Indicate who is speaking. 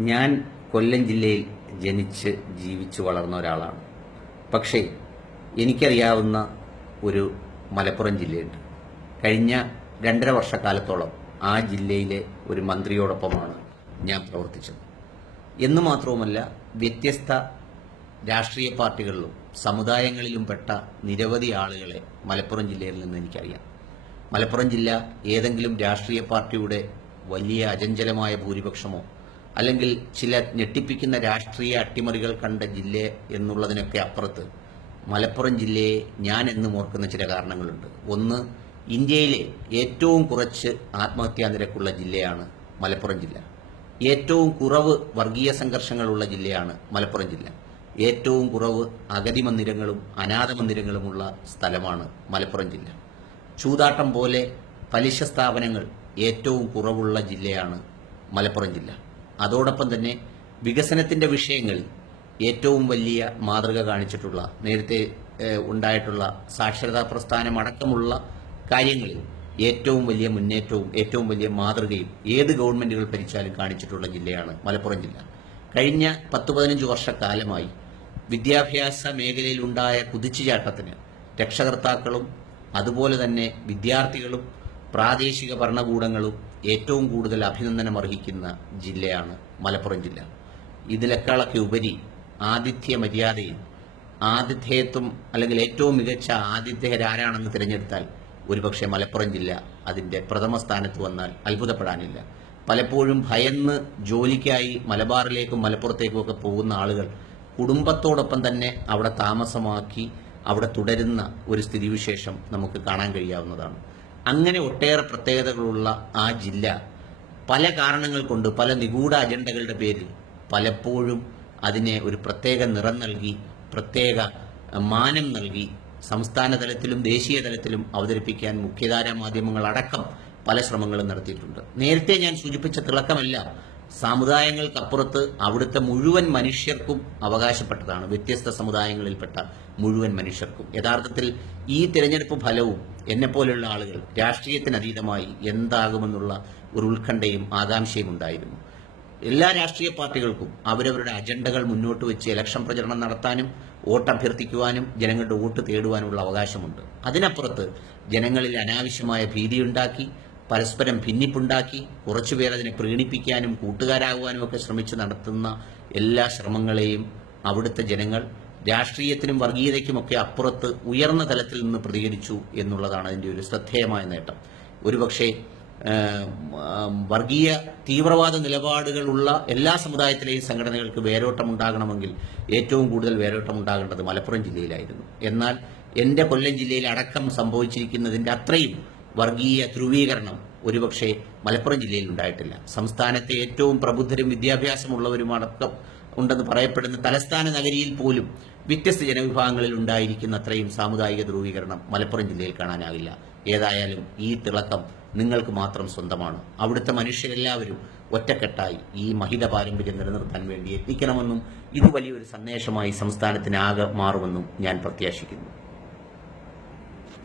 Speaker 1: ഞാൻ കൊല്ലം ജില്ലയിൽ ജനിച്ച് ജീവിച്ചു വളർന്ന ഒരാളാണ്. പക്ഷേ എനിക്കറിയാവുന്ന ഒരു മലപ്പുറം ജില്ലയുണ്ട്. കഴിഞ്ഞ രണ്ടര വർഷക്കാലത്തോളം ആ ജില്ലയിലെ ഒരു മന്ത്രിയോടൊപ്പമാണ് ഞാൻ പ്രവർത്തിച്ചത്. എന്ന് മാത്രവുമല്ല വ്യത്യസ്ത രാഷ്ട്രീയ പാർട്ടികളിലും സമുദായങ്ങളിലും പെട്ട നിരവധി ആളുകളെ മലപ്പുറം ജില്ലയിൽ നിന്ന് എനിക്കറിയാം. മലപ്പുറം ജില്ല ഏതെങ്കിലും രാഷ്ട്രീയ പാർട്ടിയുടെ വലിയ അചഞ്ചലമായ ഭൂരിപക്ഷമോ അല്ലെങ്കിൽ ചില ഞെട്ടിപ്പിക്കുന്ന രാഷ്ട്രീയ അട്ടിമറികൾ കണ്ട ജില്ല എന്നുള്ളതിനൊക്കെ അപ്പുറത്ത് മലപ്പുറം ജില്ലയെ ഞാൻ എന്നും ഓർക്കുന്ന ചില കാരണങ്ങളുണ്ട്. ഒന്ന് ഇന്ത്യയിലെ ഏറ്റവും കുറച്ച് ആത്മഹത്യാ നിരക്കുള്ള ജില്ലയാണ് മലപ്പുറം ജില്ല. ഏറ്റവും കുറവ് വർഗീയ സംഘർഷങ്ങളുള്ള ജില്ലയാണ് മലപ്പുറം ജില്ല. ഏറ്റവും കുറവ് അഗതി മന്ദിരങ്ങളും അനാഥ മന്ദിരങ്ങളുമുള്ള സ്ഥലമാണ് മലപ്പുറം ജില്ല. ചൂതാട്ടം പോലെ പലിശ സ്ഥാപനങ്ങൾ ഏറ്റവും കുറവുള്ള ജില്ലയാണ് മലപ്പുറം ജില്ല. അതോടൊപ്പം തന്നെ വികസനത്തിന്റെ വിഷയങ്ങളിൽ ഏറ്റവും വലിയ മാതൃക കാണിച്ചിട്ടുള്ള നേരത്തെ ഉണ്ടായിട്ടുള്ള സാക്ഷരതാ പ്രസ്ഥാനം അടക്കമുള്ള കാര്യങ്ങളിൽ ഏറ്റവും വലിയ മുന്നേറ്റവും ഏറ്റവും വലിയ മാതൃകയും ഏത് ഗവൺമെന്റുകൾ ഭരിച്ചാലും കാണിച്ചിട്ടുള്ള ജില്ലയാണ് മലപ്പുറം ജില്ല. കഴിഞ്ഞ പത്ത് പതിനഞ്ച് വർഷക്കാലമായി വിദ്യാഭ്യാസ മേഖലയിൽ ഉണ്ടായ കുതിച്ചുചാട്ടത്തിന് രക്ഷകർത്താക്കളും അതുപോലെ തന്നെ വിദ്യാർത്ഥികളും പ്രാദേശിക ഭരണകൂടങ്ങളും ഏറ്റവും കൂടുതൽ അഭിനന്ദനം അർഹിക്കുന്ന ജില്ലയാണ് മലപ്പുറം ജില്ല. ഇതിലേക്കാളൊക്കെ ഉപരി ആതിഥ്യ മര്യാദയും ആതിഥേയത്വം അല്ലെങ്കിൽ ഏറ്റവും മികച്ച ആതിഥേയരാരാണെന്ന് തിരഞ്ഞെടുത്താൽ ഒരുപക്ഷെ മലപ്പുറം ജില്ല അതിന്റെ പ്രഥമ സ്ഥാനത്ത് വന്നാൽ അത്ഭുതപ്പെടാനില്ല. പലപ്പോഴും ഭയന്ന് ജോലിക്കായി മലബാറിലേക്കും മലപ്പുറത്തേക്കും ഒക്കെ പോകുന്ന ആളുകൾ കുടുംബത്തോടൊപ്പം തന്നെ അവിടെ താമസമാക്കി അവിടെ തുടരുന്ന ഒരു സ്ഥിതിവിശേഷം നമുക്ക് കാണാൻ കഴിയാവുന്നതാണ്. അങ്ങനെ ഒട്ടേറെ പ്രത്യേകതകളുള്ള ആ ജില്ല പല കാരണങ്ങൾ കൊണ്ട് പല നിഗൂഢ അജണ്ടകളുടെ പേരിൽ പലപ്പോഴും അതിനെ ഒരു പ്രത്യേക നിറം നൽകി പ്രത്യേക മാനം നൽകി സംസ്ഥാന തലത്തിലും ദേശീയ തലത്തിലും അവതരിപ്പിക്കാൻ മുഖ്യധാരാ മാധ്യമങ്ങൾ അടക്കം പല ശ്രമങ്ങളും നടത്തിയിട്ടുണ്ട്. നേരത്തെ ഞാൻ സൂചിപ്പിച്ച തിളക്കമല്ല സമുദായങ്ങൾക്കപ്പുറത്ത് അവിടുത്തെ മുഴുവൻ മനുഷ്യർക്കും അവകാശപ്പെട്ടതാണ് വ്യത്യസ്ത സമുദായങ്ങളിൽപ്പെട്ട മുഴുവൻ മനുഷ്യർക്കും. യഥാർത്ഥത്തിൽ ഈ തിരഞ്ഞെടുപ്പ് ഫലവും എന്നെപ്പോലെയുള്ള ആളുകൾ രാഷ്ട്രീയത്തിനതീതമായി എന്താകുമെന്നുള്ള ഒരു ഉത്കണ്ഠയും ആകാംക്ഷയും ഉണ്ടായിരുന്നു. എല്ലാ രാഷ്ട്രീയ പാർട്ടികൾക്കും അവരവരുടെ അജണ്ടകൾ മുന്നോട്ട് വെച്ച് ഇലക്ഷൻ പ്രചരണം നടത്താനും വോട്ട് അഭ്യർത്ഥിക്കുവാനും ജനങ്ങളുടെ വോട്ട് തേടുവാനുമുള്ള അവകാശമുണ്ട്. അതിനപ്പുറത്ത് ജനങ്ങളിൽ അനാവശ്യമായ ഭീതിയുണ്ടാക്കി പരസ്പരം ഭിന്നിപ്പുണ്ടാക്കി കുറച്ചുപേർ അതിനെ പ്രീണിപ്പിക്കാനും കൂട്ടുകാരാകുവാനും ഒക്കെ ശ്രമിച്ചു നടത്തുന്ന എല്ലാ ശ്രമങ്ങളെയും അവിടുത്തെ ജനങ്ങൾ രാഷ്ട്രീയത്തിനും വർഗീയതയ്ക്കുമൊക്കെ അപ്പുറത്ത് ഉയർന്ന തലത്തിൽ നിന്ന് പ്രതികരിച്ചു എന്നുള്ളതാണ് അതിന്റെ ഒരു ശ്രദ്ധേയമായ നേട്ടം. ഒരുപക്ഷെ വർഗീയ തീവ്രവാദ നിലപാടുകളുള്ള എല്ലാ സമുദായത്തിലെയും സംഘടനകൾക്ക് വേരോട്ടം ഉണ്ടാകണമെങ്കിൽ ഏറ്റവും കൂടുതൽ വേരോട്ടം ഉണ്ടാകേണ്ടത് മലപ്പുറം ജില്ലയിലായിരുന്നു. എന്നാൽ എന്റെ കൊല്ലം ജില്ലയിൽ അടക്കം സംഭവിച്ചിരിക്കുന്നതിന്റെ അത്രയും വർഗീയ ധ്രുവീകരണം ഒരുപക്ഷെ മലപ്പുറം ജില്ലയിൽ ഉണ്ടായിട്ടില്ല. സംസ്ഥാനത്തെ ഏറ്റവും പ്രബുദ്ധരും വിദ്യാഭ്യാസമുള്ളവരും അടക്കം ഉണ്ടെന്ന് പറയപ്പെടുന്ന തലസ്ഥാന നഗരിയിൽ പോലും വ്യത്യസ്ത ജനവിഭാഗങ്ങളിൽ ഉണ്ടായിരിക്കുന്ന അത്രയും സാമുദായിക ധ്രുവീകരണം മലപ്പുറം ജില്ലയിൽ കാണാനാവില്ല ഏതായാലും ഈ തിളക്കം നിങ്ങൾക്ക് മാത്രം സ്വന്തമാണ്. അവിടുത്തെ മനുഷ്യരെല്ലാവരും ഒറ്റക്കെട്ടായി ഈ മഹിത പാരമ്പര്യം നിലനിർത്താൻ വേണ്ടി എത്തിക്കണമെന്നും ഇത് വലിയൊരു സന്ദേശമായി സംസ്ഥാനത്തിനാകെ മാറുമെന്നും ഞാൻ പ്രത്യാശിക്കുന്നു.